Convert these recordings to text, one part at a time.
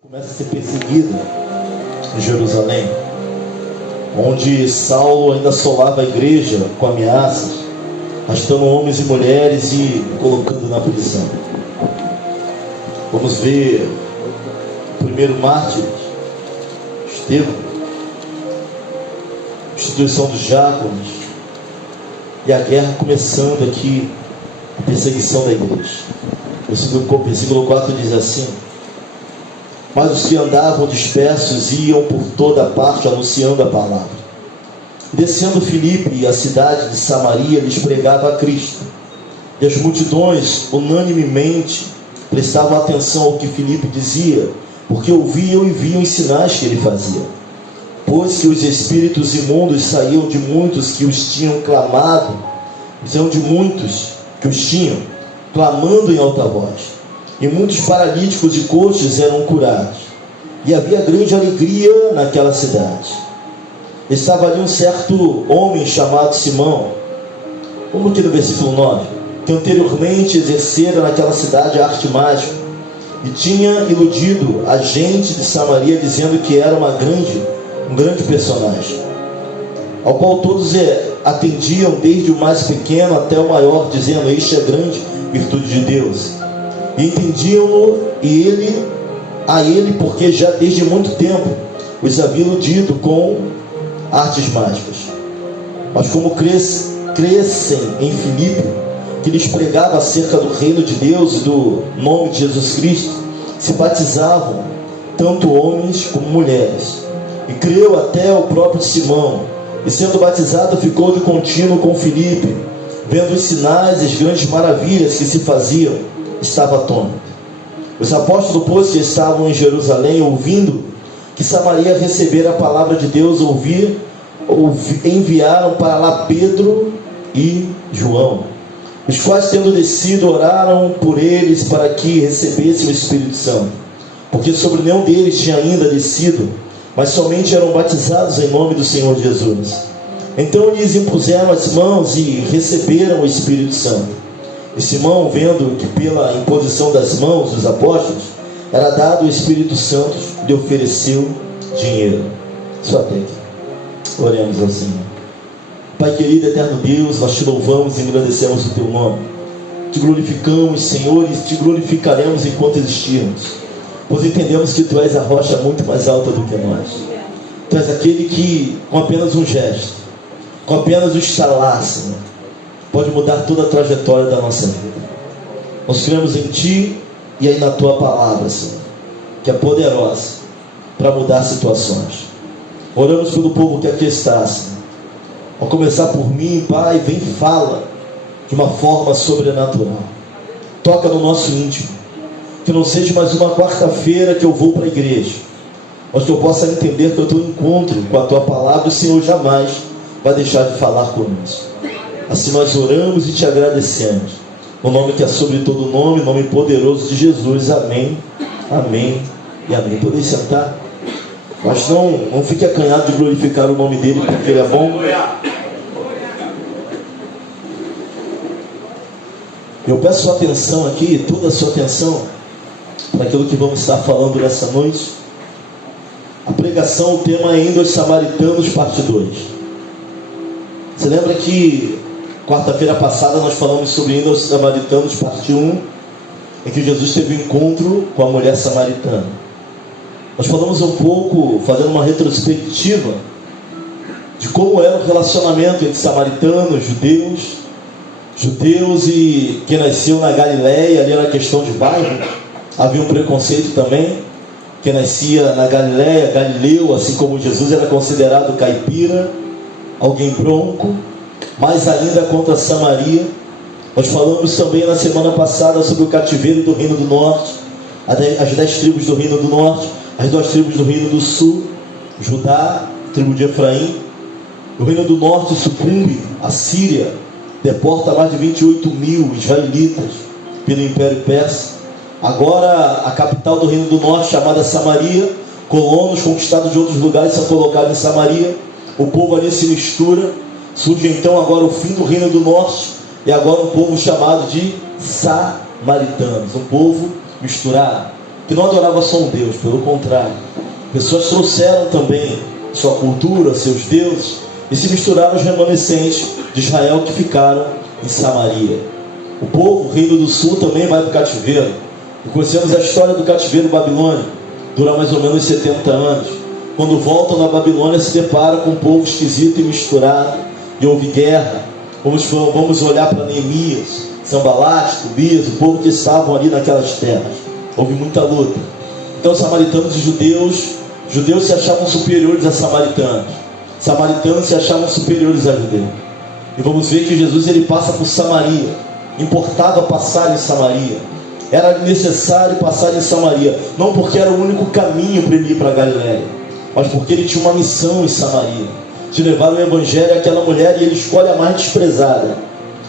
Começa a ser perseguida em Jerusalém, onde Saulo ainda assolava a igreja com ameaças, arrastando homens e mulheres e colocando na prisão. Vamos ver o primeiro mártir, Estevão, instituição dos diáconos, e a guerra começando aqui, a perseguição da igreja. O versículo 4 diz assim: mas os que andavam dispersos iam por toda parte anunciando a palavra. Descendo Filipe a cidade de Samaria, lhes pregava a Cristo. E as multidões unanimemente prestavam atenção ao que Filipe dizia, porque ouviam e viam os sinais que ele fazia. Pois que os espíritos imundos saíam de muitos que os tinham clamado, clamando em alta voz. E muitos paralíticos e coxos eram curados. E havia grande alegria naquela cidade. Estava ali um certo homem chamado Simão, como aqui no versículo 9, que anteriormente exercera naquela cidade a arte mágica, e tinha iludido a gente de Samaria, dizendo que era um grande personagem, ao qual todos atendiam, desde o mais pequeno até o maior, dizendo: este é grande virtude de Deus. E entendiam-no a ele, porque já desde muito tempo os havia iludido com artes mágicas. Mas como crescem em Filipe, que lhes pregava acerca do reino de Deus e do nome de Jesus Cristo, se batizavam tanto homens como mulheres. E creu até o próprio Simão, e sendo batizado ficou de contínuo com Filipe, vendo os sinais e as grandes maravilhas que se faziam, estava atônito. Os apóstolos, pois, que estavam em Jerusalém, ouvindo que Samaria recebera a palavra de Deus, enviaram para lá Pedro e João, os quais, tendo descido, oraram por eles para que recebessem o Espírito Santo, porque sobre nenhum deles tinha ainda descido, mas somente eram batizados em nome do Senhor Jesus. Então lhes impuseram as mãos e receberam o Espírito Santo. E Simão, vendo que pela imposição das mãos dos apóstolos era dado o Espírito Santo, lhe ofereceu dinheiro. Só até aqui. Oremos ao Senhor. Pai querido, eterno Deus, nós te louvamos e agradecemos o teu nome. Te glorificamos, Senhor, e te glorificaremos enquanto existirmos, pois entendemos que tu és a rocha muito mais alta do que nós. Tu és aquele que, com apenas um gesto, com apenas um estalar, Senhor, pode mudar toda a trajetória da nossa vida. Nós cremos em Ti e aí na Tua palavra, Senhor, que é poderosa para mudar situações. Oramos pelo povo que aqui está, Senhor. Ao começar por mim, Pai, vem e fala de uma forma sobrenatural. Toca no nosso íntimo. Que não seja mais uma quarta-feira que eu vou para a igreja, mas que eu possa entender que eu estou em encontro com a Tua palavra. O Senhor jamais vai deixar de falar conosco. Assim nós oramos e te agradecemos, no nome que é sobre todo nome, nome poderoso de Jesus. Amém, amém e amém. Podem sentar, mas não fique acanhado de glorificar o nome dele, porque ele é bom. Eu peço sua atenção aqui, toda a sua atenção, para aquilo que vamos estar falando nessa noite. A pregação, o tema é Indo aos Samaritanos, parte 2. Você lembra que quarta-feira passada nós falamos sobre Indo aos Samaritanos, parte 1, em que Jesus teve um encontro com a mulher samaritana. Nós falamos um pouco, fazendo uma retrospectiva, de como era o relacionamento entre samaritanos, judeus e quem nasceu na Galileia, ali na questão de bairro. Havia um preconceito também. Quem nascia na Galileia, galileu, assim como Jesus, era considerado caipira, alguém bronco. Mais ainda contra Samaria. Nós falamos também na semana passada sobre o cativeiro do Reino do Norte, as 10 tribos do Reino do Norte, as 2 tribos do Reino do Sul, Judá, tribo de Efraim. O Reino do Norte sucumbe, a Síria deporta mais de 28 mil israelitas pelo Império Persa. Agora a capital do Reino do Norte, chamada Samaria, colonos conquistados de outros lugares são colocados em Samaria. O povo ali se mistura. Surge então agora o fim do Reino do Norte, e agora um povo chamado de samaritanos, um povo misturado. que não adorava só um Deus, pelo contrário. Pessoas trouxeram também sua cultura, seus deuses, e se misturaram aos remanescentes de Israel que ficaram em Samaria. O povo, o reino do sul, também vai para o cativeiro. E conhecemos a história do cativeiro babilônico. Dura mais ou menos 70 anos. Quando voltam na Babilônia, se deparam com um povo esquisito e misturado, e houve guerra. Vamos olhar para Neemias, Sanbalate, Tobias, o povo que estavam ali naquelas terras. Houve muita luta. Então, samaritanos e judeus se achavam superiores a samaritanos se achavam superiores a judeus. E vamos ver que Jesus ele passa por Samaria, importava passar em Samaria. Era necessário passar em Samaria, não porque era o único caminho para ele ir para Galiléia, mas porque ele tinha uma missão em Samaria, de levar o evangelho àquela mulher, e ele escolhe a mais desprezada,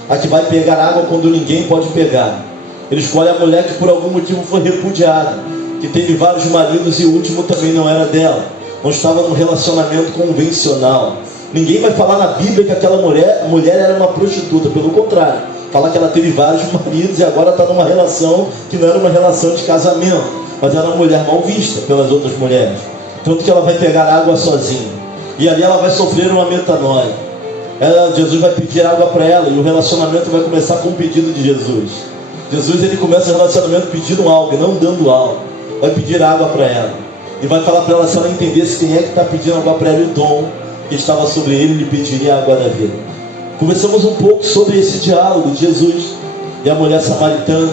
a que vai pegar água quando ninguém pode pegar. Ele escolhe a mulher que por algum motivo foi repudiada, que teve vários maridos e o último também não era dela, não estava num relacionamento convencional. Ninguém vai falar na Bíblia que aquela mulher era uma prostituta, pelo contrário, fala que ela teve vários maridos e agora está numa relação que não era uma relação de casamento, mas era uma mulher mal vista pelas outras mulheres, tanto que ela vai pegar água sozinha, e ali ela vai sofrer uma metanoia. Jesus vai pedir água para ela, e o relacionamento vai começar com o pedido de Jesus. Ele começa o relacionamento pedindo algo, não dando algo. Vai pedir água para ela, e vai falar para ela, se ela entendesse quem é que está pedindo água para ela, e o dom que estava sobre ele, ele pediria a água da vida. Conversamos um pouco sobre esse diálogo de Jesus e a mulher samaritana,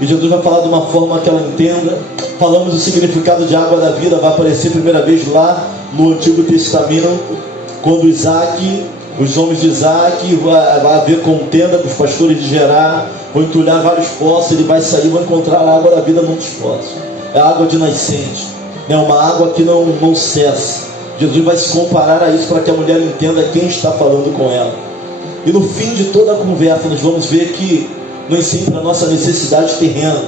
e Jesus vai falar de uma forma que ela entenda. Falamos do significado de água da vida, vai aparecer a primeira vez lá no Antigo Testamento, quando os homens de Isaac, vai haver contenda com os pastores de Gerar, vão entulhar vários poços, ele vai sair e vai encontrar a água da vida num dos poços. É a água de nascente, é uma água que não cessa. Jesus vai se comparar a isso para que a mulher entenda quem está falando com ela. E no fim de toda a conversa nós vamos ver que nem sempre a nossa necessidade terrena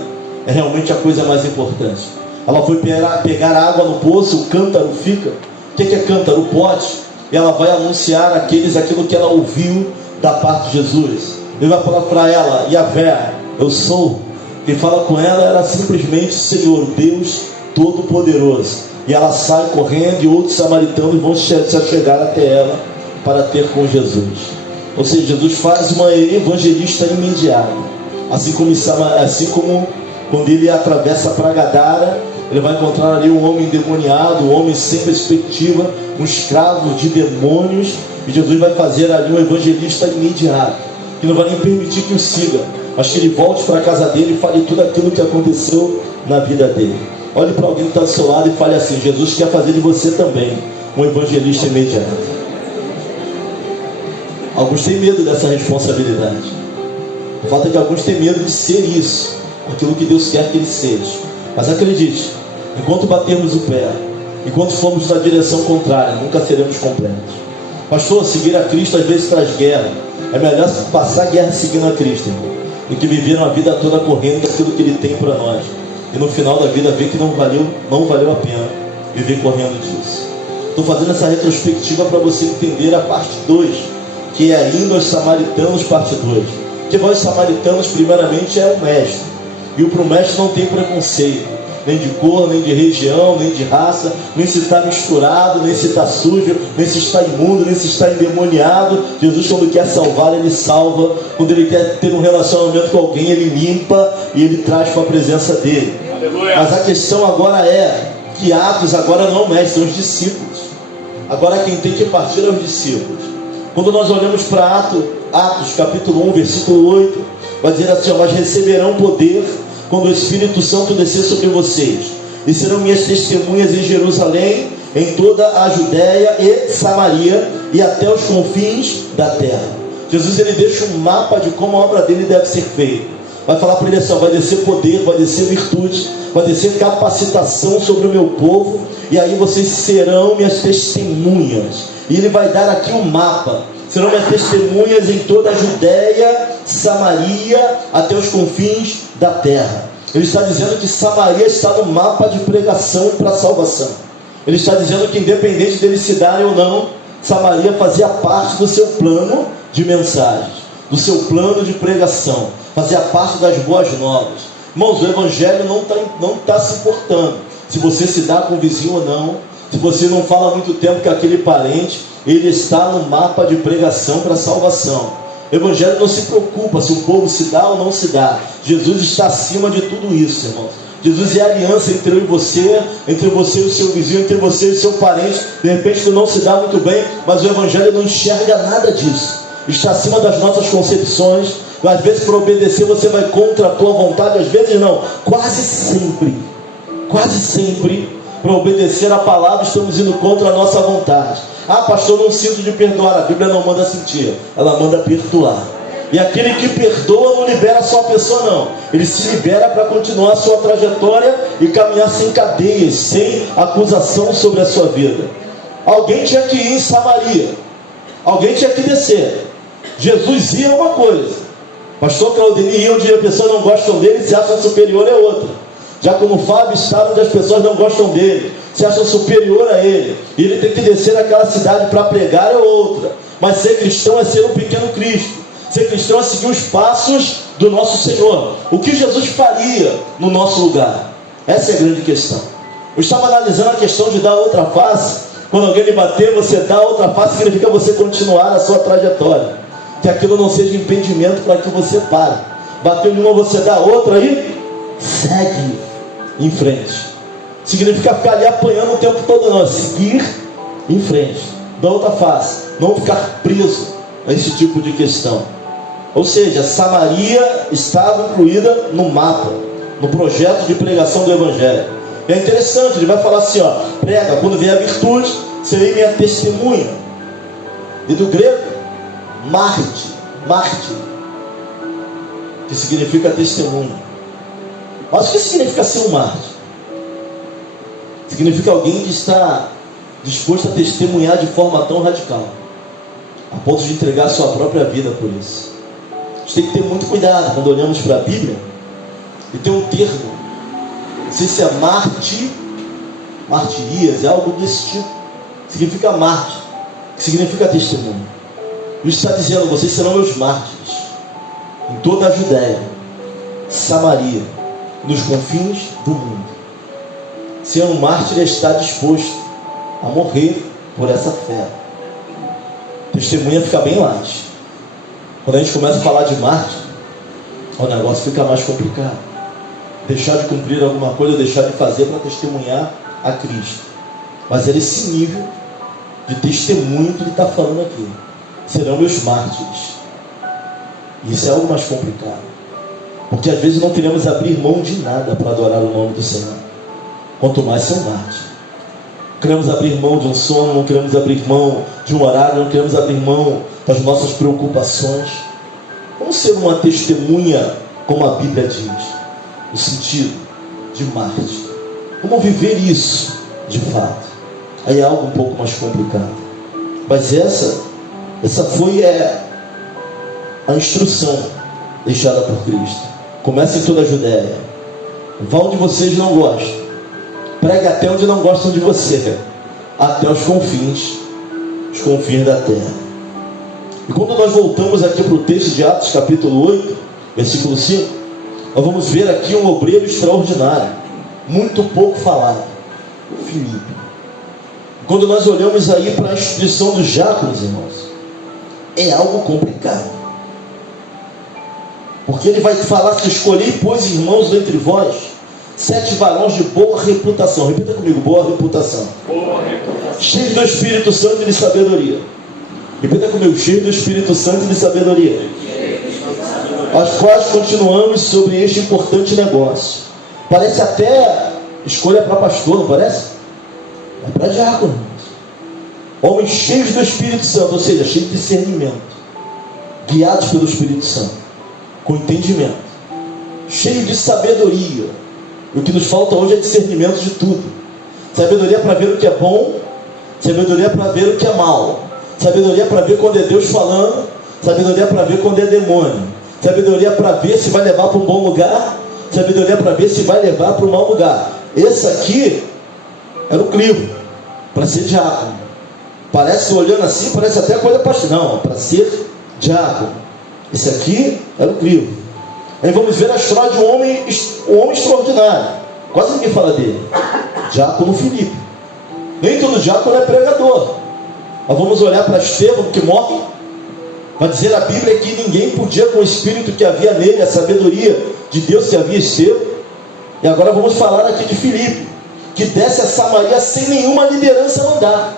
é realmente a coisa mais importante. Ela foi pegar água no poço, o cântaro fica. O que é cântaro? O pote. E ela vai anunciar aquilo que ela ouviu da parte de Jesus. Ele vai falar para ela, Yahvé, eu sou. Quem fala com ela era simplesmente Senhor, Deus Todo-Poderoso. E ela sai correndo, e outros samaritanos vão se chegar até ela para ter com Jesus. Ou seja, Jesus faz uma evangelista imediata. Assim como quando ele atravessa para Gadara, ele vai encontrar ali um homem endemoniado, um homem sem perspectiva, um escravo de demônios, e Jesus vai fazer ali um evangelista imediato, que não vai nem permitir que o siga, mas que ele volte para a casa dele e fale tudo aquilo que aconteceu na vida dele. Olhe para alguém que está do seu lado e fale assim: Jesus quer fazer de você também um evangelista imediato. Alguns têm medo dessa responsabilidade. O fato é que alguns têm medo de ser isso, aquilo que Deus quer que ele seja. Mas acredite, enquanto batermos o pé, enquanto formos na direção contrária, nunca seremos completos. Pastor, seguir a Cristo às vezes traz guerra. É melhor passar a guerra seguindo a Cristo, irmão, do que viver uma vida toda correndo daquilo que ele tem para nós, e no final da vida ver que não valeu a pena viver correndo disso. Estou fazendo essa retrospectiva para você entender a parte 2, que é indo aos samaritanos, parte 2. Que os samaritanos, primeiramente, é o mestre, e para o mestre não tem preconceito, nem de cor, nem de região, nem de raça, nem se está misturado, nem se está sujo, nem se está imundo, nem se está endemoniado. Jesus, quando quer salvar, ele salva. Quando ele quer ter um relacionamento com alguém, ele limpa e ele traz para a presença dele. Aleluia. Mas a questão agora é que Atos agora não é o mestre, são os discípulos. Agora quem tem que partir é os discípulos. Quando nós olhamos para Atos capítulo 1, versículo 8, vai dizer assim: mas receberão poder quando o Espírito Santo descer sobre vocês, e serão minhas testemunhas em Jerusalém, em toda a Judéia e Samaria, e até os confins da terra. Jesus ele deixa um mapa de como a obra dele deve ser feita. Vai falar para ele assim: vai descer poder, vai descer virtude, vai descer capacitação sobre o meu povo, e aí vocês serão minhas testemunhas. E ele vai dar aqui um mapa: serão minhas testemunhas em toda a Judéia, Samaria, até os confins da terra. Ele está dizendo que Samaria está no mapa de pregação para a salvação. Ele está dizendo que, independente deles se darem ou não, Samaria fazia parte do seu plano de mensagens, do seu plano de pregação, fazia parte das boas novas. Irmãos, o evangelho não tá se importando se você se dá com o vizinho ou não, se você não fala há muito tempo que aquele parente, ele está no mapa de pregação para a salvação. O evangelho não se preocupa se o povo se dá ou não se dá. Jesus está acima de tudo isso, irmãos. Jesus é a aliança entre eu e você, entre você e o seu vizinho, entre você e o seu parente. De repente tu não se dá muito bem, mas o evangelho não enxerga nada disso. Está acima das nossas concepções. Às vezes para obedecer você vai contra a tua vontade, às vezes não, quase sempre para obedecer a palavra estamos indo contra a nossa vontade. Ah, pastor, não sinto de perdoar. A Bíblia não manda sentir, ela manda perdoar. E aquele que perdoa não libera só a pessoa, não. Ele se libera para continuar a sua trajetória e caminhar sem cadeias, sem acusação sobre a sua vida. Alguém tinha que ir em Samaria, alguém tinha que descer. Jesus ia uma coisa, pastor Claudemir ia onde as pessoas não gostam dele, se acham superior é outra. Já como o Fábio está onde as pessoas não gostam dele, se acham superior a ele, e ele tem que descer naquela cidade para pregar é outra. Mas ser cristão é ser um pequeno Cristo. Ser cristão é seguir os passos do nosso Senhor. O que Jesus faria no nosso lugar? Essa é a grande questão. Eu estava analisando a questão de dar outra face. Quando alguém lhe bater, você dá outra face, significa você continuar a sua trajetória. Que aquilo não seja impedimento para que você pare. Bateu em uma, você dá outra e segue em frente. Significa ficar ali apanhando o tempo todo, não. Seguir em frente. Dá outra face. Não ficar preso a esse tipo de questão. Ou seja, Samaria estava incluída no mapa, no projeto de pregação do Evangelho. E é interessante, ele vai falar assim, ó, prega, quando vier a virtude, serei minha testemunha. E do grego, mártir, que significa testemunha. Mas o que significa ser um mártir? Significa alguém que está disposto a testemunhar de forma tão radical, a ponto de entregar a sua própria vida por isso. A gente tem que ter muito cuidado quando olhamos para a Bíblia e tem um termo, não sei se é martirias, é algo desse tipo, significa mártir, que significa testemunho. Isso está dizendo, vocês serão meus mártires em toda a Judéia, Samaria, nos confins do mundo. Ser um mártir é estar disposto a morrer por essa fé. Testemunha fica bem longe. Quando a gente começa a falar de mártir, o negócio fica mais complicado. Deixar de cumprir alguma coisa, deixar de fazer para testemunhar a Cristo. Mas é esse nível de testemunho que ele está falando aqui. Serão meus mártires. E isso é algo mais complicado. Porque às vezes não queremos abrir mão de nada para adorar o nome do Senhor. Quanto mais ser um mártir. Queremos abrir mão de um sono, não queremos abrir mão de um horário, não queremos abrir mão das nossas preocupações. Como ser uma testemunha, como a Bíblia diz, no sentido de mártir? Como viver isso de fato? Aí é algo um pouco mais complicado. Mas essa foi a instrução deixada por Cristo. Comece em toda a Judéia. Vá onde vocês não gostam. Pregue até onde não gostam de você, até os confins da terra. E quando nós voltamos aqui para o texto de Atos capítulo 8, versículo 5, nós vamos ver aqui um obreiro extraordinário, muito pouco falado, o Filipe. Quando nós olhamos aí para a instituição dos diáconos, irmãos, é algo complicado. Porque ele vai falar que escolhei, pois, irmãos, entre vós 7 varões de boa reputação. Repita comigo, boa reputação. Cheios do Espírito Santo e de sabedoria. Repita comigo, cheios do Espírito Santo e de sabedoria. As quais continuamos sobre este importante negócio. Parece até escolha para pastor, não parece? É para diácono. Homens cheios do Espírito Santo, ou seja, cheios de discernimento, guiados pelo Espírito Santo, com entendimento, cheios de sabedoria. O que nos falta hoje é discernimento de tudo. Sabedoria para ver o que é bom, sabedoria para ver o que é mal, sabedoria para ver quando é Deus falando, sabedoria para ver quando é demônio, sabedoria para ver se vai levar para um bom lugar, sabedoria para ver se vai levar para um mau lugar. Esse aqui era o crivo para ser diácono. Parece, olhando assim, parece até coisa para não, para ser diácono. Esse aqui era o crivo. Aí vamos ver a história de um homem extraordinário. Quase ninguém fala dele. Diácono Filipe. Nem todo diácono é pregador. Mas vamos olhar para Estevão que morre. Vai dizer a Bíblia que ninguém podia, com o espírito que havia nele, a sabedoria de Deus que havia em Estevão. E agora vamos falar aqui de Filipe, que desce a Samaria sem nenhuma liderança mandar.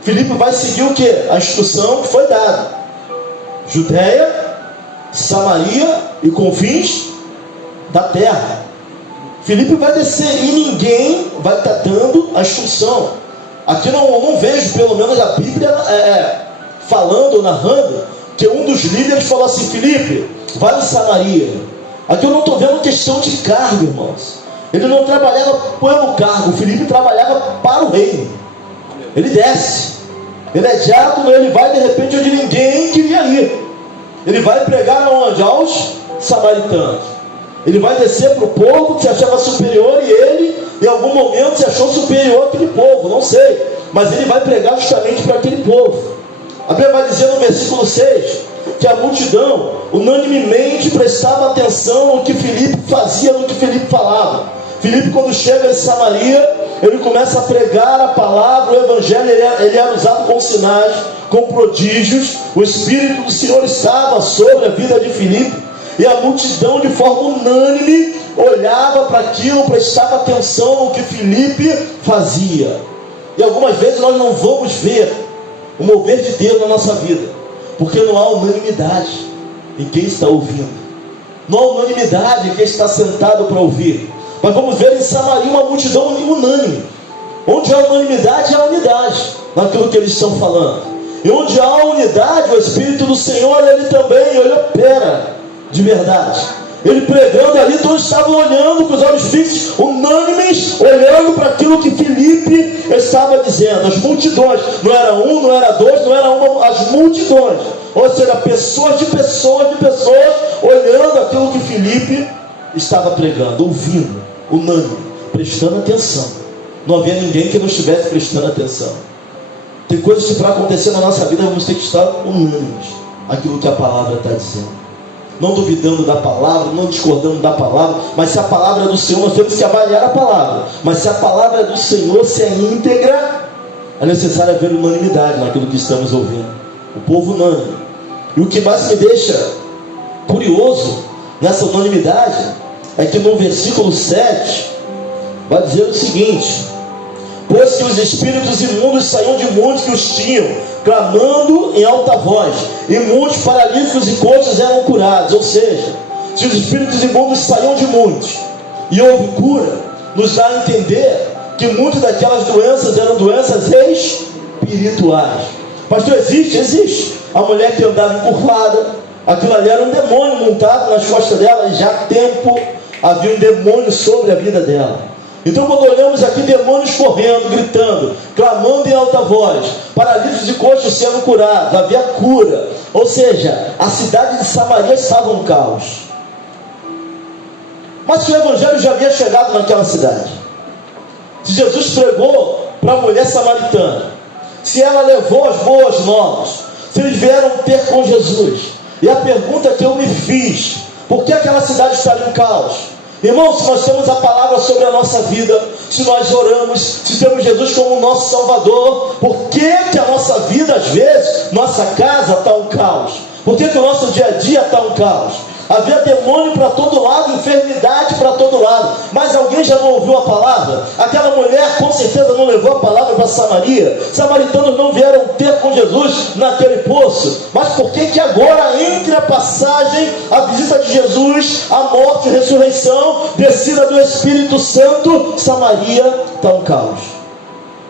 Filipe vai seguir o que? A instrução que foi dada: Judéia, Samaria e confins da terra. Filipe vai descer e ninguém vai estar dando a instrução. Aqui não vejo, pelo menos a Bíblia falando ou narrando, que um dos líderes falou assim: Filipe, vai em Samaria. Aqui eu não estou vendo questão de cargo, irmãos. Ele não trabalhava pelo cargo, Filipe trabalhava para o reino. Ele desce, ele é diácono, ele vai de repente onde ninguém queria ir. Ele vai pregar aonde? Aos samaritanos. Ele vai descer para o povo que se achava superior, e ele em algum momento se achou superior àquele povo, não sei, mas ele vai pregar justamente para aquele povo. A Bíblia vai dizer no versículo 6 que a multidão unanimemente prestava atenção no que Filipe fazia, no que Filipe falava. Filipe, quando chega em Samaria, ele começa a pregar a palavra, o evangelho. Ele era usado com sinais, com prodígios. O Espírito do Senhor estava sobre a vida de Filipe, e a multidão de forma unânime olhava para aquilo, prestava atenção no que Filipe fazia. E algumas vezes nós não vamos ver o mover de Deus na nossa vida, porque não há unanimidade em quem está ouvindo, não há unanimidade em quem está sentado para ouvir. Mas vamos ver em Samaria uma multidão unânime. Onde há unanimidade, há unidade naquilo que eles estão falando. E onde há unidade, o Espírito do Senhor, ele opera de verdade. Ele pregando ali, todos estavam olhando com os olhos fixos, unânimes, olhando para aquilo que Filipe estava dizendo. As multidões, não era um, não era dois, não era uma, as multidões, ou seja, pessoas de pessoas, olhando aquilo que Filipe estava pregando, ouvindo, unânime, prestando atenção. Não havia ninguém que não estivesse prestando atenção. Tem coisas que para acontecer na nossa vida vamos ter que estar unânimes aquilo que a palavra está dizendo, não duvidando da palavra, não discordando da palavra. Mas se a palavra é do Senhor, nós temos que avaliar a palavra. Mas se a palavra é do Senhor, se é íntegra, é necessário haver unanimidade naquilo que estamos ouvindo. O povo unânime. E o que mais me deixa curioso nessa unanimidade é que no versículo 7 vai dizer o seguinte: pois que os espíritos imundos saíam de muitos que os tinham, clamando em alta voz, e muitos paralíticos e coxos eram curados. Ou seja, se os espíritos imundos saíam de muitos e houve cura, nos dá a entender que muitas daquelas doenças eram doenças espirituais. Pastor, existe a mulher que andava encurvada, aquilo ali era um demônio montado nas costas dela, e já há tempo havia um demônio sobre a vida dela. Então, quando olhamos aqui, demônios correndo, gritando, clamando em alta voz, paralíticos e coxos sendo curados, havia cura. Ou seja, a cidade de Samaria estava um caos. Mas se o evangelho já havia chegado naquela cidade, se Jesus pregou para a mulher samaritana, se ela levou as boas novas, se eles vieram ter com Jesus, e a pergunta que eu me fiz: por que aquela cidade estaria em caos? Irmãos, se nós temos a palavra sobre a nossa vida, se nós oramos, se temos Jesus como nosso Salvador, por que a nossa vida, às vezes, nossa casa está um caos? Por que o nosso dia a dia está um caos? Havia demônio para todo lado, enfermidade para todo lado. Mas alguém já não ouviu a palavra? Aquela mulher com certeza não levou a palavra para Samaria. Samaritanos não vieram ter com Jesus naquele poço. Mas por que agora, entre a passagem, a visita de Jesus, a morte e a ressurreição, descida do Espírito Santo, Samaria está um caos?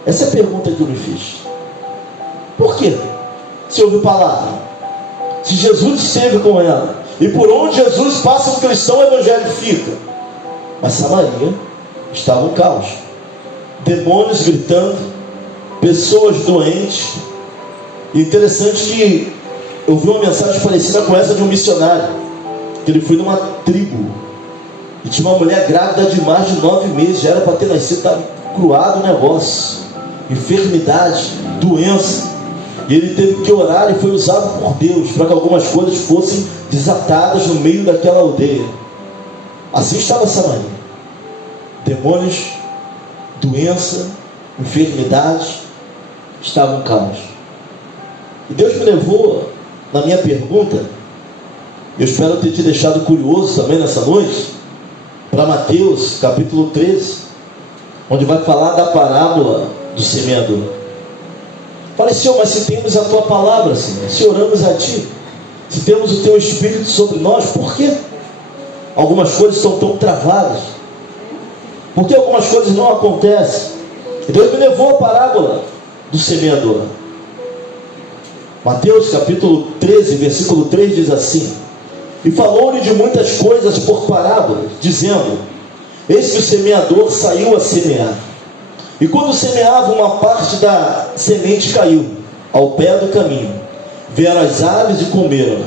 Essa é a pergunta que eu me fiz. Por quê? Se houve palavra, se Jesus esteve com ela, e por onde Jesus passa, o cristão, o evangelho fica. Mas Samaria estava um caos. Demônios gritando, pessoas doentes. E interessante que eu vi uma mensagem parecida com essa de um missionário, que ele foi numa tribo e tinha uma mulher grávida de mais de 9 meses, já era para ter nascido, estava cruado o negócio, enfermidade, doença. E ele teve que orar e foi usado por Deus para que algumas coisas fossem desatadas no meio daquela aldeia. Assim estava Samaria. Demônios, doença, enfermidades, estavam caos. E Deus me levou na minha pergunta, eu espero ter te deixado curioso também nessa noite, para Mateus capítulo 13, onde vai falar da parábola do semeador. Falei, Senhor, mas se temos a tua palavra, Senhor, se oramos a ti, se temos o teu Espírito sobre nós, por que algumas coisas estão tão travadas? Por que algumas coisas não acontecem? E Deus me levou a parábola do semeador. Mateus capítulo 13, versículo 3 diz assim: e falou-lhe de muitas coisas por parábolas, dizendo: eis que o semeador saiu a semear. E quando semeava, uma parte da semente caiu ao pé do caminho. Vieram as aves e comeram.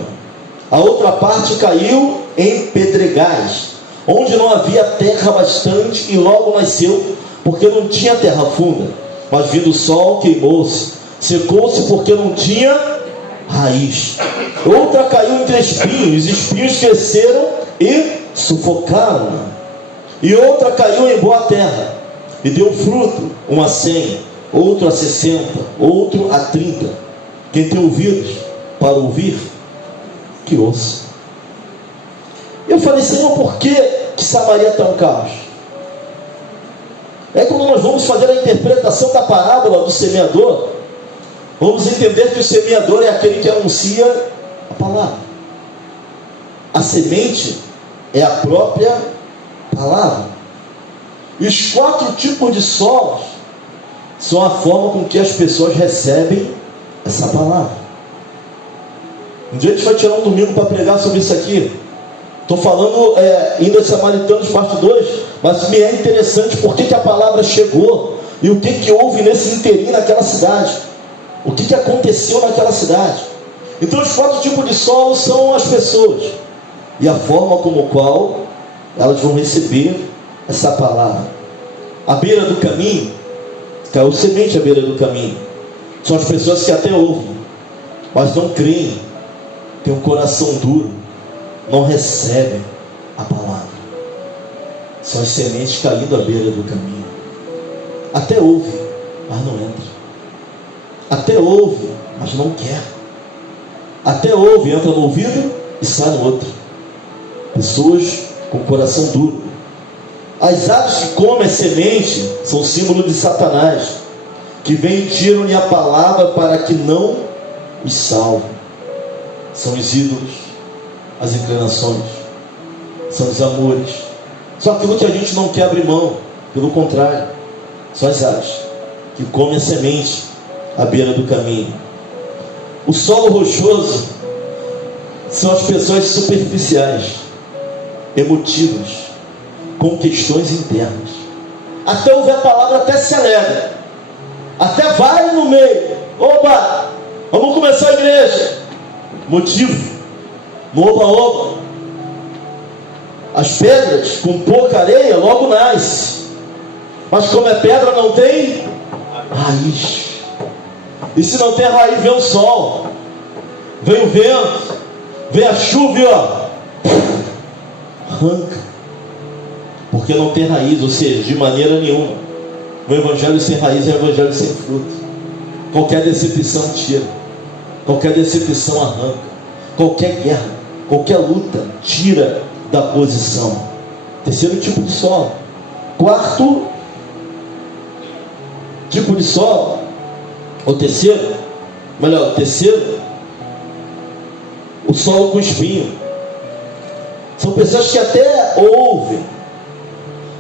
A outra parte caiu em pedregais, onde não havia terra bastante, e logo nasceu, porque não tinha terra funda. Mas vindo o sol, queimou-se, secou-se, porque não tinha raiz. Outra caiu entre espinhos, os espinhos cresceram e sufocaram-na. E outra caiu em boa terra, e deu fruto, um a 100, outro a 60, outro a 30. Quem tem ouvidos para ouvir, que ouça. Eu falei, Senhor, por que Samaria está um caos? É quando nós vamos fazer a interpretação da parábola do semeador, vamos entender que o semeador é aquele que anuncia a palavra. A semente é a própria palavra. E os 4 tipos de solos são a forma com que as pessoas recebem essa palavra. Um dia a gente vai tirar um domingo para pregar sobre isso aqui. Estou falando ainda Samaritanos parte 2, mas me é interessante porque que a palavra chegou e o que houve nesse inteirinho naquela cidade. O que aconteceu naquela cidade. Então os 4 tipos de solo são as pessoas e a forma como qual elas vão receber essa palavra. À beira do caminho, caiu semente à beira do caminho. São as pessoas que até ouvem, mas não creem, têm um coração duro, não recebem a palavra. São as sementes caindo à beira do caminho. Até ouve, mas não entra. Até ouve, mas não quer. Até ouve, entra no ouvido e sai no outro. Pessoas com coração duro. As aves que comem a semente são símbolo de Satanás, que vem e tiram-lhe a palavra para que não os salve. São os ídolos, as inclinações, são os amores, só aquilo que a gente não quer abrir mão. Pelo contrário, são as aves que comem a semente à beira do caminho. O solo rochoso são as pessoas superficiais, emotivas, com questões internas. Até ouvir a palavra, até se alegra, até vai no meio. Oba, vamos começar a igreja. Motivo, no oba-oba. As pedras com pouca areia logo nascem, mas como é pedra não tem raiz. E se não tem raiz, vem o sol, vem o vento, vem a chuva, ó, arranca, porque não tem raiz. Ou seja, de maneira nenhuma, o evangelho sem raiz é o evangelho sem fruto. Qualquer decepção tira, qualquer decepção arranca, qualquer guerra, qualquer luta tira da posição. Terceiro tipo de solo. Quarto tipo de solo, o terceiro, o solo com espinho. São pessoas que até ouvem,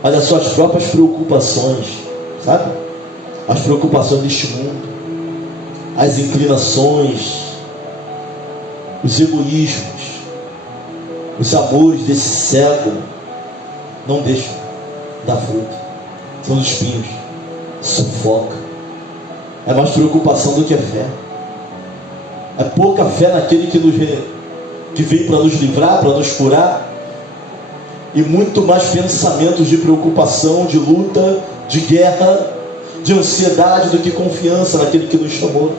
mas as suas próprias preocupações, sabe? As preocupações deste mundo, as inclinações, os egoísmos, os amores desse século não deixam dar fruto. São os espinhos, sufoca. É mais preocupação do que fé. É pouca fé naquele que veio para nos livrar, para nos curar, e muito mais pensamentos de preocupação, de luta, de guerra, de ansiedade, do que confiança naquele que nos chamou.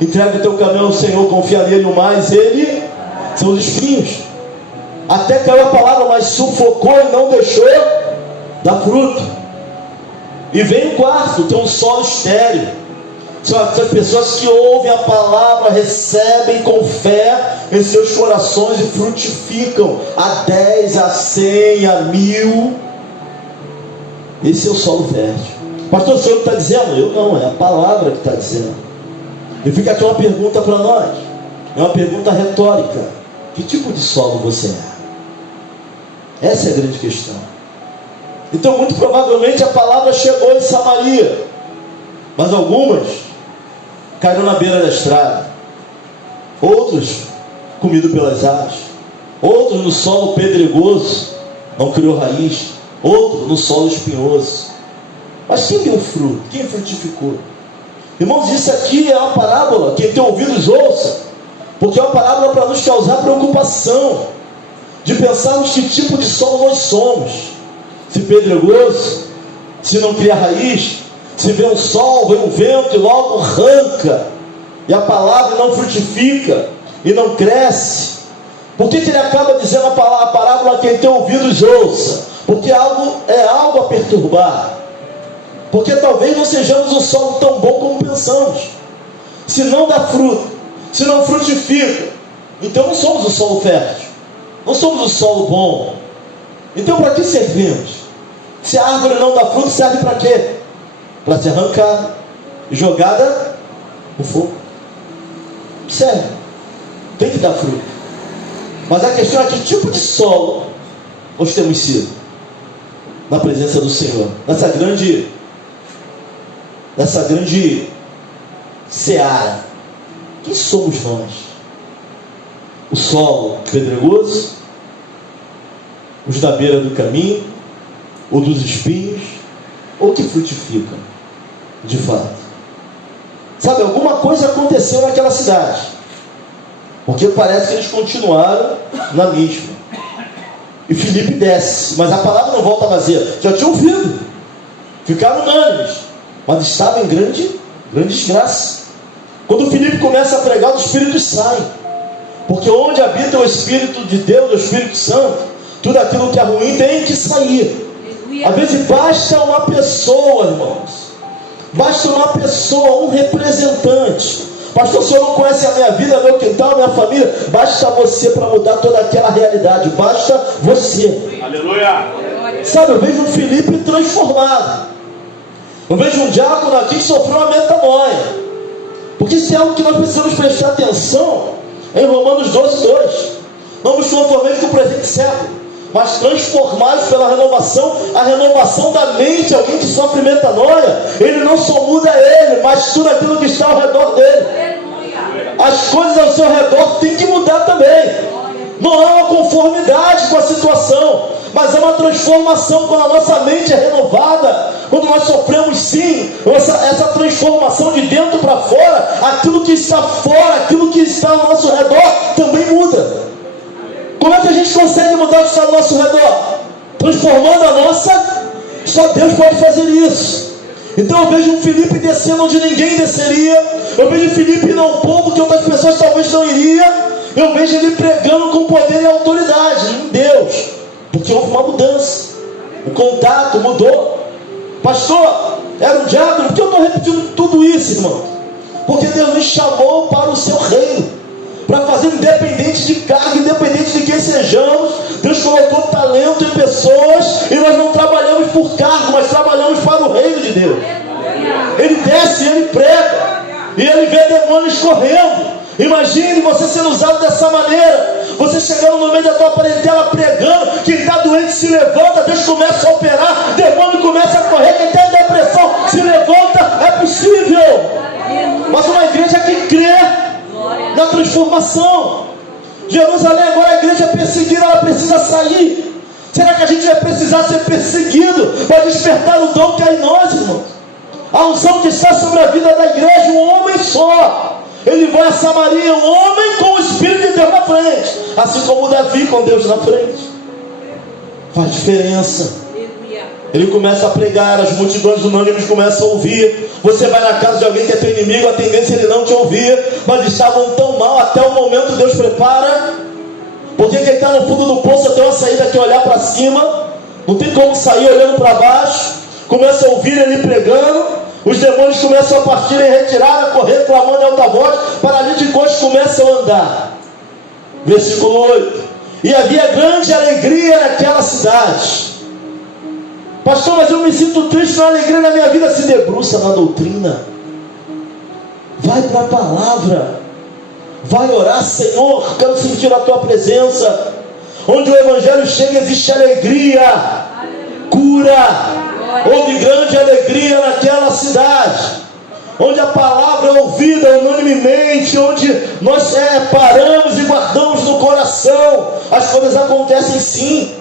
Entrega o teu caminho ao Senhor, confia nele, o mais ele são os espinhos. Até caiu a palavra, mas sufocou e não deixou dar fruto. E vem o quarto, tem um solo estéril. São as pessoas que ouvem a palavra, recebem com fé em seus corações e frutificam a 10, a 100, a 1000. Esse é o solo fértil. Pastor, o senhor que está dizendo? Eu não, é a palavra que está dizendo. E fica aqui uma pergunta para nós. É uma pergunta retórica. Que tipo de solo você é? Essa é a grande questão. Então, muito provavelmente a palavra chegou em Samaria, mas algumas caíram na beira da estrada, outros comidos pelas aves, outros no solo pedregoso, não criou raiz, outros no solo espinhoso. Mas quem deu fruto? Quem frutificou? Irmãos, isso aqui é uma parábola. Quem tem ouvidos ouça, porque é uma parábola para nos causar preocupação, de pensarmos que tipo de solo nós somos. Se pedregoso, se não cria raiz, se vê um sol, vê um vento e logo arranca, e a palavra não frutifica e não cresce. Por que ele acaba dizendo a parábola, quem tem ouvidos ouça? Porque é algo a perturbar. Porque talvez não sejamos um solo tão bom como pensamos. Se não dá fruto, se não frutifica, então não somos o solo fértil, não somos o solo bom. Então para que servimos? Se a árvore não dá fruto, serve para quê? Para ser arrancada e jogada no fogo. Serve, tem que dar fruto. Mas a questão é que tipo de solo nós temos sido na presença do Senhor, nessa grande seara. Quem somos nós? O solo pedregoso, os da beira do caminho, ou dos espinhos, ou que frutificam de fato? Sabe, alguma coisa aconteceu naquela cidade, porque parece que eles continuaram na mesma. E Filipe desce, mas a palavra não volta vazia. Já tinha ouvido, ficaram unânimes, mas estava em grande desgraça. Quando Filipe começa a pregar, os espíritos saem, porque onde habita o Espírito de Deus, o Espírito Santo, tudo aquilo que é ruim tem que sair. Às vezes basta uma pessoa, irmãos, basta uma pessoa, um representante. Pastor, o senhor não conhece a minha vida, meu quintal, minha família? Basta você para mudar toda aquela realidade, basta você. Aleluia! Sabe, eu vejo um Filipe transformado, eu vejo um diácono aqui que sofreu uma metanoia, porque isso é algo que nós precisamos prestar atenção. Em Romanos 12:2, não nos conformeis com o presente século, mas transformados pela renovação, a renovação da mente. Alguém que sofre metanoia, ele não só muda ele, mas tudo aquilo que está ao redor dele. As coisas ao seu redor têm que mudar também. Não é uma conformidade com a situação, mas é uma transformação. Quando a nossa mente é renovada, quando nós sofremos sim essa transformação de dentro para fora, aquilo que está fora, aquilo que está ao nosso redor também muda. Como é que a gente consegue mudar o que está ao nosso redor? Transformando a nossa. Só Deus pode fazer isso. Então eu vejo um Filipe descendo onde ninguém desceria. Eu vejo Filipe ir a um povo que outras pessoas talvez não iriam. Eu vejo ele pregando com poder e autoridade em Deus, porque houve uma mudança. O contato mudou. Pastor, era um diácono. Por que eu estou repetindo tudo isso, irmão? Porque Deus nos chamou para o seu reino, para fazer independente de cargo, independente de quem sejamos. Deus colocou talento em pessoas, e nós não trabalhamos por cargo, mas trabalhamos para o reino de Deus. Ele desce, ele prega, e ele vê demônios correndo. Imagine você sendo usado dessa maneira, você chegando no meio da tua parentela pregando, quem está doente se levanta, Deus começa a operar, demônio começa a correr, quem está em depressão se levanta. É possível. Mas uma igreja que crê na transformação. Jerusalém agora, a igreja perseguida, ela precisa sair. Será que a gente vai precisar ser perseguido para despertar o dom que há em nós, irmão? A unção que está sobre a vida da igreja, um homem só. Ele vai a Samaria, um homem com o Espírito de Deus na frente, assim como Davi com Deus na frente. Faz diferença. Ele começa a pregar, as multidões unânimes começam a ouvir. Você vai na casa de alguém que é teu inimigo, a tendência é ele não te ouvir, mas estavam tão mal, até o momento Deus prepara. Porque quem está no fundo do poço tem uma saída que é olhar para cima, não tem como sair olhando para baixo. Começa a ouvir ele pregando, os demônios começam a partir em retirada, a correr, clamando em alta voz, paralíticos começam a andar. Versículo 8: e havia grande alegria naquela cidade. Pastor, mas eu me sinto triste, não há alegria na minha vida. Se debruça na doutrina, vai para a palavra, vai orar. Senhor, quero sentir a tua presença. Onde o evangelho chega existe alegria, cura. Houve grande alegria naquela cidade, onde a palavra é ouvida unanimemente, onde nós paramos e guardamos no coração. As coisas acontecem sim.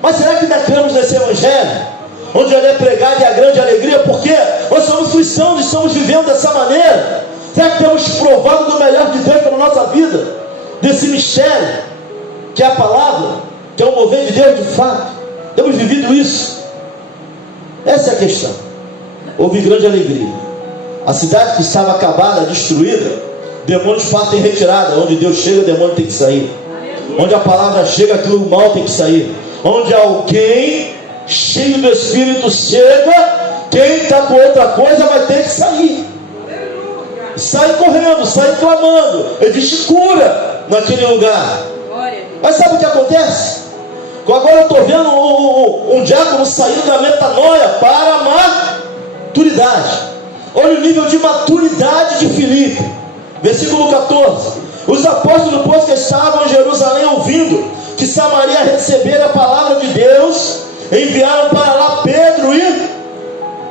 Mas será que ainda cremos nesse evangelho? Onde ele é pregado e a grande alegria, porque nós somos cristãos e estamos vivendo dessa maneira. Será que temos provado do melhor de Deus para a nossa vida? Desse mistério, que é a palavra, que é o mover de Deus de fato. Temos vivido isso? Essa é a questão. Houve grande alegria. A cidade que estava acabada, destruída, demônios partem em retirada. Onde Deus chega, o demônio tem que sair. Onde a palavra chega, aquilo mal tem que sair. Onde alguém cheio do Espírito chega, quem está com outra coisa vai ter que sair. Sai correndo, sai clamando. Existe cura naquele lugar. Mas sabe o que acontece? Agora eu estou vendo um diácono saindo da metanoia para a maturidade. Olha o nível de maturidade de Filipe. Versículo 14: os apóstolos, pois que estavam em Jerusalém ouvindo que Samaria recebera a palavra de Deus, enviaram para lá Pedro e,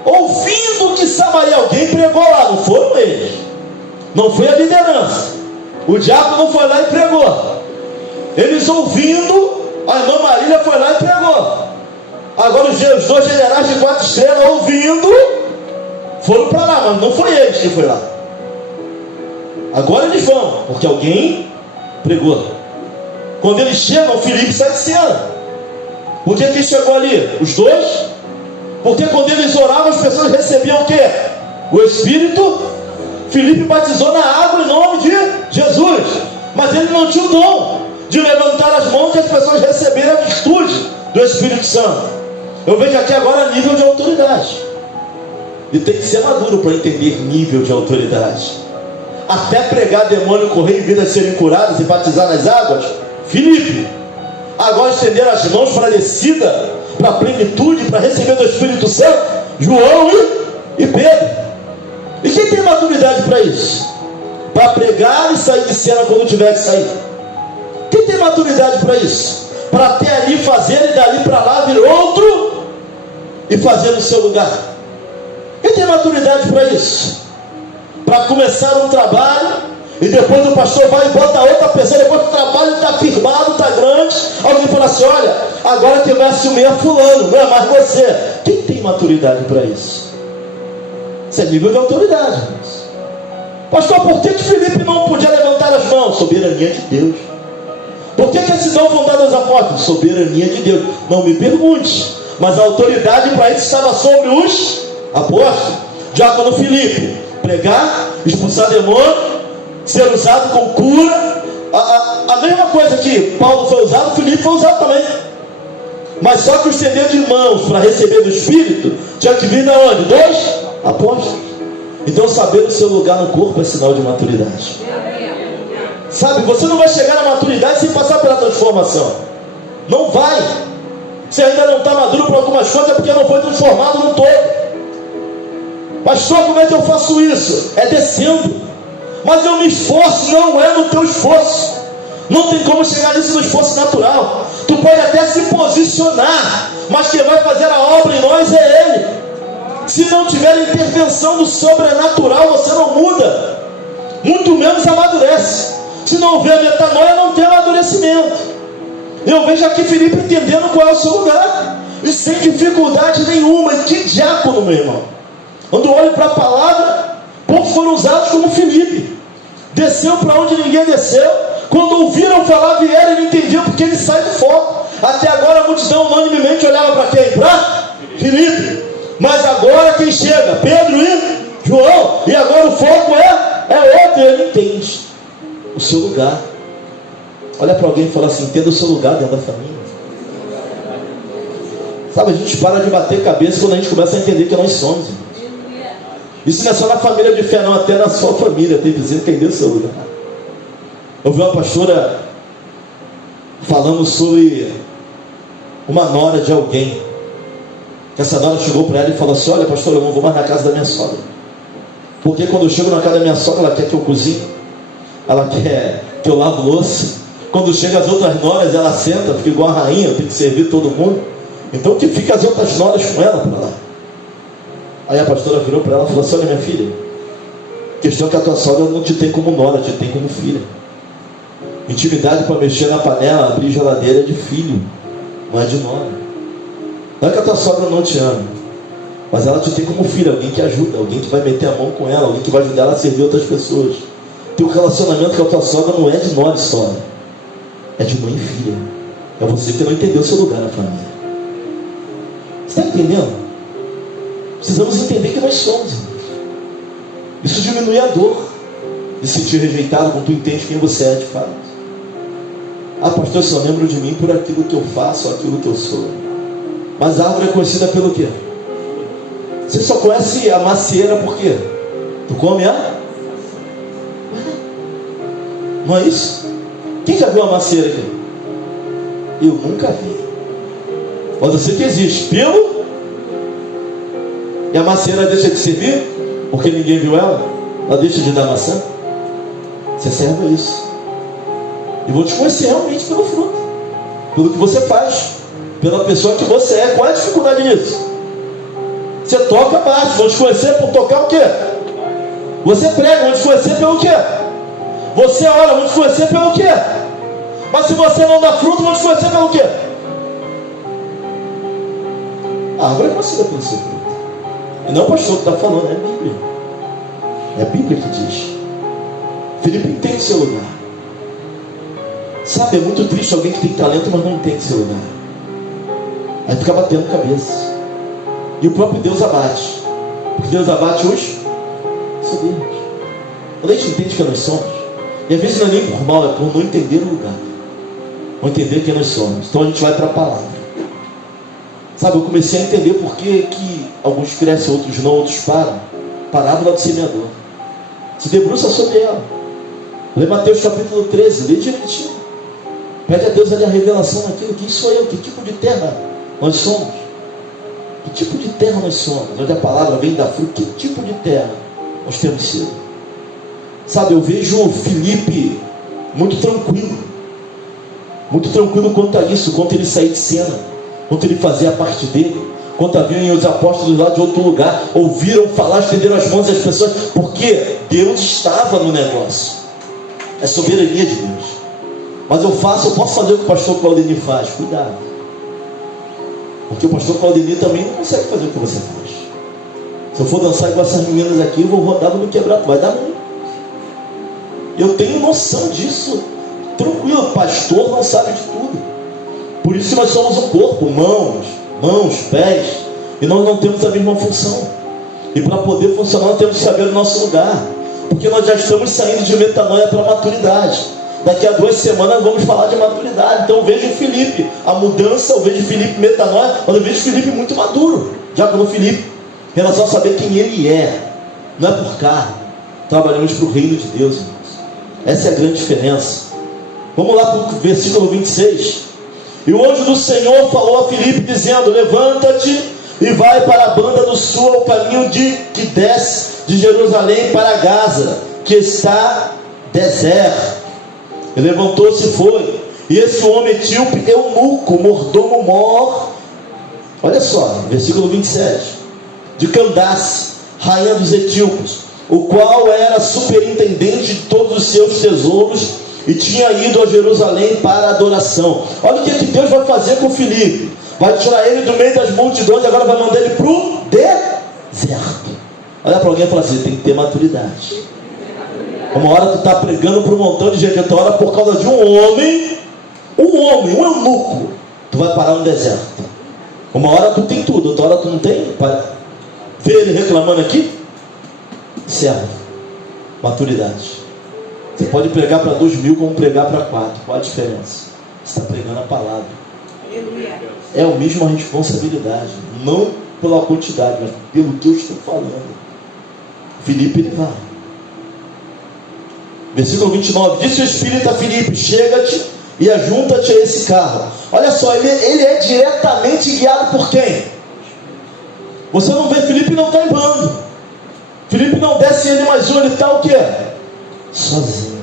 ouvindo que Samaria, alguém pregou lá, não foram eles, não foi a liderança, o diácono foi lá e pregou. Eles ouvindo, a irmã Marília foi lá e pregou. Agora os dois generais de 4 estrelas ouvindo, foram para lá, mas não foi eles que foi lá. Agora eles vão, porque alguém pregou. Quando eles chegam, Filipe sai de cena. Por que chegou ali? Os dois? Porque quando eles oravam, as pessoas recebiam o quê? O Espírito. Filipe batizou na água em nome de Jesus, mas ele não tinha o dom de levantar as mãos e as pessoas receberem a virtude do Espírito Santo. Eu vejo aqui agora nível de autoridade, e tem que ser maduro para entender nível de autoridade. Até pregar demônio correr e vidas serem curadas e batizar nas águas, Filipe. Agora estender as mãos para a descida, para a plenitude, para receber do Espírito Santo, João e Pedro. E quem tem maturidade para isso? Para pregar e sair de cena quando tiver que sair. Quem tem maturidade para isso? Para até ali fazer e dali para lá vir outro e fazer no seu lugar. Quem tem maturidade para isso? Para começar um trabalho e depois o pastor vai e bota outra pessoa, depois que o trabalho está firmado, está grande, alguém fala assim: olha, agora quem vai assumir é fulano, não é mais você. Quem tem maturidade para isso? Isso é nível de autoridade. Pastor, por que Filipe não podia levantar as mãos? Soberania de Deus. Por que esse dom foi dado aos apóstolos? Soberania de Deus. Não me pergunte, mas a autoridade para isso estava sobre os apóstolos. Diácono Filipe, pregar, expulsar demônio, ser usado com cura. A mesma coisa que Paulo foi usado, Filipe foi usado também. Mas só que o estender de mãos para receber do Espírito tinha que vir de onde? 2 apóstolos. Então saber o seu lugar no corpo é sinal de maturidade. Sabe, você não vai chegar na maturidade sem passar pela transformação. Não vai. Você ainda não está maduro para algumas coisas, é porque não foi transformado no todo. Pastor, como é que eu faço isso? É descendo. Mas eu me esforço, não é no teu esforço. Não tem como chegar nisso no esforço natural. Tu pode até se posicionar, mas quem vai fazer a obra em nós é Ele. Se não tiver a intervenção do sobrenatural, você não muda, muito menos amadurece. Se não houver metanoia, não tem amadurecimento. Eu vejo aqui Filipe entendendo qual é o seu lugar, e sem dificuldade nenhuma. E que diácono, meu irmão! Quando olho para a palavra, poucos foram usados como Filipe. Desceu para onde ninguém desceu. Quando ouviram falar, vieram e não entendiam porque ele sai do foco. Até agora a multidão unanimemente olhava para quem? Para Filipe. Mas agora quem chega? Pedro e João. E agora o foco é outro. Ele entende o seu lugar. Olha para alguém e fala assim: entenda o seu lugar dentro da família. Sabe, a gente para de bater cabeça quando a gente começa a entender que nós somos. Isso não é só na família de fé, não, até na sua família tem que entender o seu lugar. Eu vi uma pastora falando sobre uma nora de alguém. Que essa nora chegou para ela e falou assim: olha, pastor, eu não vou mais na casa da minha sogra, porque quando eu chego na casa da minha sogra, ela quer que eu cozinhe, ela quer que eu lavo louça. Quando chega as outras noras, ela senta, fica igual a rainha, tem que servir todo mundo. Então que fica as outras noras com ela para lá. Aí a pastora virou para ela e falou assim: olha, minha filha, a questão é que a tua sogra não te tem como nora, te tem como filha. Intimidade para mexer na panela, abrir geladeira é de filho, não é de nora. Não é que a tua sogra não te ama, mas ela te tem como filha, alguém que ajuda, alguém que vai meter a mão com ela, alguém que vai ajudar ela a servir outras pessoas. Teu relacionamento com a tua sogra não é de nora e sogra, é de mãe e filha. É você que não entendeu o seu lugar na família. Você está entendendo? Precisamos entender que nós somos. Isso diminui a dor de sentir rejeitado quando tu entende quem você é de fato. Ah, pastor, eu só lembro de mim por aquilo que eu faço, aquilo que eu sou. Mas a árvore é conhecida pelo quê? Você só conhece a macieira por quê? Tu come a? Não é isso? Quem já viu a macieira aqui? Eu nunca vi. Mas eu sei que existe pelo. E a macieira deixa de servir porque ninguém viu ela? Ela deixa de dar maçã? Você serve a isso. E vou te conhecer realmente pelo fruto, pelo que você faz, pela pessoa que você é. Qual é a dificuldade nisso? Você toca baixo, vou te conhecer por tocar o quê? Você prega, vou te conhecer pelo quê? Você ora, vou te conhecer pelo quê? Mas se você não dá fruto, vou te conhecer pelo quê? A árvore é conhecida pelo seu fruto. E não é o pastor que está falando, é a Bíblia. É a Bíblia que diz. Filipe entende seu lugar. Sabe, é muito triste alguém que tem talento, mas não entende seu lugar. Aí fica batendo cabeça. E o próprio Deus abate. Porque Deus abate os soberbos. Quando a gente entende quem nós somos, e às vezes não é nem por mal, é por não entender o lugar, não entender quem nós somos. Então a gente vai para a palavra. Sabe, eu comecei a entender por que alguns crescem, outros não, outros param. Parábola do semeador. Se debruça sobre ela. Lê Mateus capítulo 13, lê direitinho. Pede a Deus ali a revelação daquilo. Quem sou eu? Que tipo de terra nós somos? Que tipo de terra nós somos? Onde a palavra vem da fruta, que tipo de terra nós temos sido? Sabe, eu vejo o Filipe muito tranquilo quanto a isso, quanto ele sair de cena, quanto ele fazia a parte dele, quanto haviam os apóstolos lá de outro lugar, ouviram falar, estenderam as mãos das pessoas, porque Deus estava no negócio. É soberania de Deus. Mas eu posso fazer o que o pastor Claudemir faz. Cuidado, porque o pastor Claudemir também não consegue fazer o que você faz. Se eu for dançar igual essas meninas aqui, eu vou rodar no quebrado, vai dar ruim. Eu tenho noção disso. Tranquilo, pastor não sabe de tudo. Por isso que nós somos um corpo, mãos, pés, e nós não temos a mesma função. E para poder funcionar, nós temos que saber o nosso lugar, porque nós já estamos saindo de metanoia para maturidade. Daqui a 2 semanas vamos falar de maturidade. Então eu vejo Filipe, a mudança, eu vejo Filipe metanoia, mas eu vejo Filipe muito maduro. Diácono Filipe, em relação a saber quem ele é. Não é por carne. Trabalhamos para o reino de Deus, irmãos. Essa é a grande diferença. Vamos lá para o versículo 26. E o anjo do Senhor falou a Filipe, dizendo: levanta-te e vai para a banda do sul, ao caminho que desce de Jerusalém para Gaza, que está deserto. Ele levantou-se e foi. E esse homem etíope, eunuco, mordomo mor, olha só, versículo 27, de Candace, rainha dos etíopes, o qual era superintendente de todos os seus tesouros, e tinha ido a Jerusalém para a adoração. Olha o que Deus vai fazer com Filipe. Vai tirar ele do meio das multidões, e agora vai mandar ele para o deserto. Olha para alguém e fala assim: tem que ter maturidade. Uma hora tu está pregando para um montão de gente, outra hora por causa de um homem, um eunuco, tu vai parar no deserto. Uma hora tu tem tudo, outra hora tu não tem. Vê ele reclamando aqui? Servo. Maturidade. Você pode pregar para 2.000 como pregar para 4. Qual a diferença? Você está pregando a palavra. É a mesma responsabilidade. Não pela quantidade, mas pelo que eu estou falando. Filipe, ele vai. Versículo 29. Disse o Espírito a Filipe: chega-te e ajunta-te a esse carro. Olha só, ele é diretamente guiado por quem? Você não vê, Filipe não está em bando. Filipe não desce ele mais um, ele está o quê? Sozinho.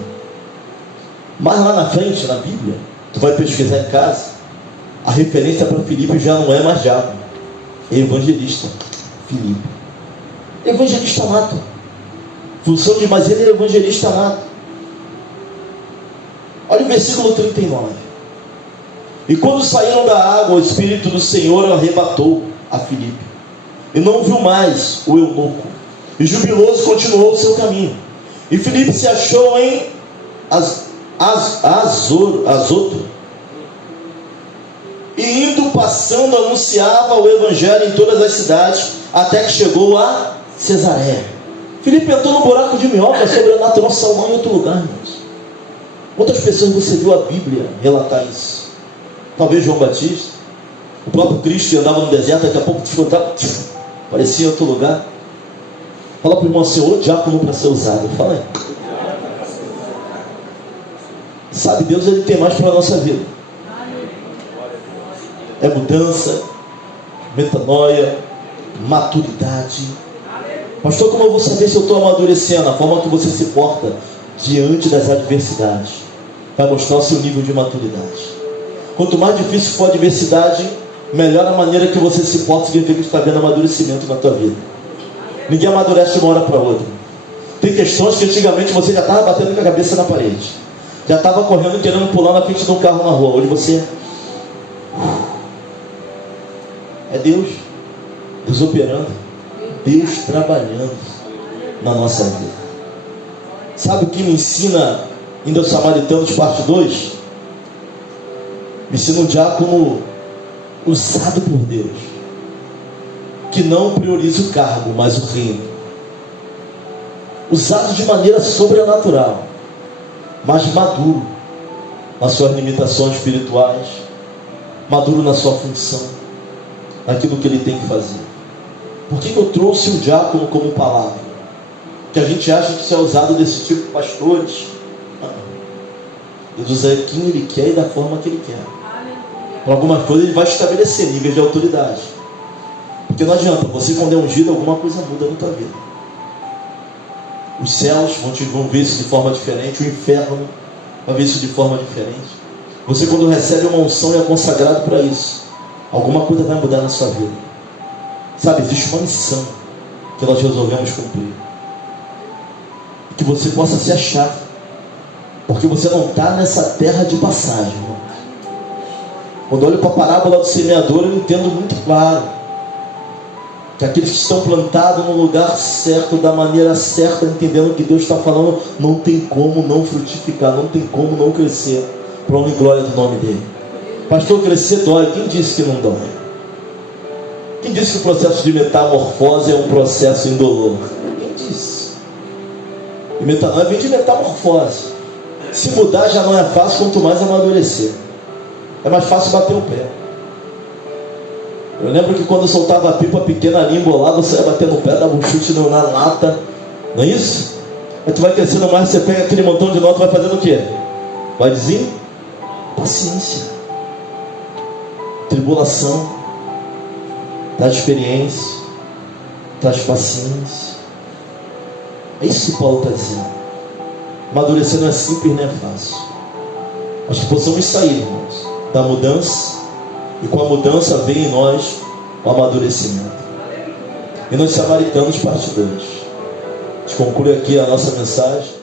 Mas lá na frente, na Bíblia, tu vai pesquisar em casa, a referência para Filipe já não é mais diabo, é evangelista. Filipe, evangelista nato. Função de, mas ele é evangelista nato. Olha o versículo 39. E quando saíram da água, o Espírito do Senhor arrebatou a Filipe, e não viu mais o eunuco, e jubiloso continuou o seu caminho. E Filipe se achou em Azoto, e indo, passando, anunciava o evangelho em todas as cidades, até que chegou a Cesareia. Filipe entrou no buraco de minhoca, sobrenatural salmão em outro lugar, irmãos. Quantas pessoas você viu a Bíblia relatar isso? Talvez João Batista, o próprio Cristo andava no deserto, daqui a pouco parecia em outro lugar. Fala para o irmão, Senhor, diácono para ser usado. Fala aí. Sabe, Deus, ele tem mais para a nossa vida. É mudança, metanoia, maturidade. Pastor, como eu vou saber se eu estou amadurecendo? A forma que você se porta diante das adversidades vai mostrar o seu nível de maturidade. Quanto mais difícil for a adversidade, melhor a maneira que você se porta, significa que está vendo amadurecimento na tua vida. Ninguém amadurece de uma hora para outra. Tem questões que antigamente você já estava batendo com a cabeça na parede, já estava correndo querendo pular na frente de um carro na rua. Hoje você é Deus operando, Deus trabalhando na nossa vida. Sabe o que me ensina indo aos Samaritanos parte 2? Me ensina um diácono usado por Deus, que não prioriza o cargo, mas o reino. Usado de maneira sobrenatural, mas maduro nas suas limitações espirituais, maduro na sua função, naquilo que ele tem que fazer. Por que eu trouxe o diácono como palavra? Que a gente acha que isso é usado desse tipo de pastores. Deus usa quem ele quer e da forma que ele quer. Para algumas coisas ele vai estabelecer níveis de autoridade. Porque não adianta, você quando é ungido, alguma coisa muda na tua vida. Os céus vão ver isso de forma diferente, o inferno vai ver isso de forma diferente. Você quando recebe uma unção e é consagrado para isso, alguma coisa vai mudar na sua vida. Sabe, existe uma missão que nós resolvemos cumprir. Que você possa se achar, porque você não está nessa terra de passagem, irmão. Quando eu olho para a parábola do semeador, eu entendo muito claro que aqueles que estão plantados no lugar certo, da maneira certa, entendendo o que Deus está falando, não tem como não frutificar, não tem como não crescer, para a honra e glória do nome dele. Pastor, crescer dói. Quem disse que não dói? Quem disse que o processo de metamorfose é um processo indolor? Quem disse? E metanoia vem de metamorfose. Se mudar já não é fácil, quanto mais amadurecer. É mais fácil bater o pé. Eu lembro que quando eu soltava a pipa pequena ali embolada, você ia bater no pé, dava um chute na lata. Não é isso? Aí tu vai crescendo mais, você pega aquele montão de nota, vai fazendo o quê? Vai dizer? Paciência. Tribulação. Traz experiência. Traz paciência. É isso que Paulo está dizendo. Amadurecer não é simples, nem é fácil. Mas que possamos sair, irmãos, da mudança, e com a mudança vem em nós o amadurecimento. E nos Samaritanos, parte 2. A gente conclui aqui a nossa mensagem.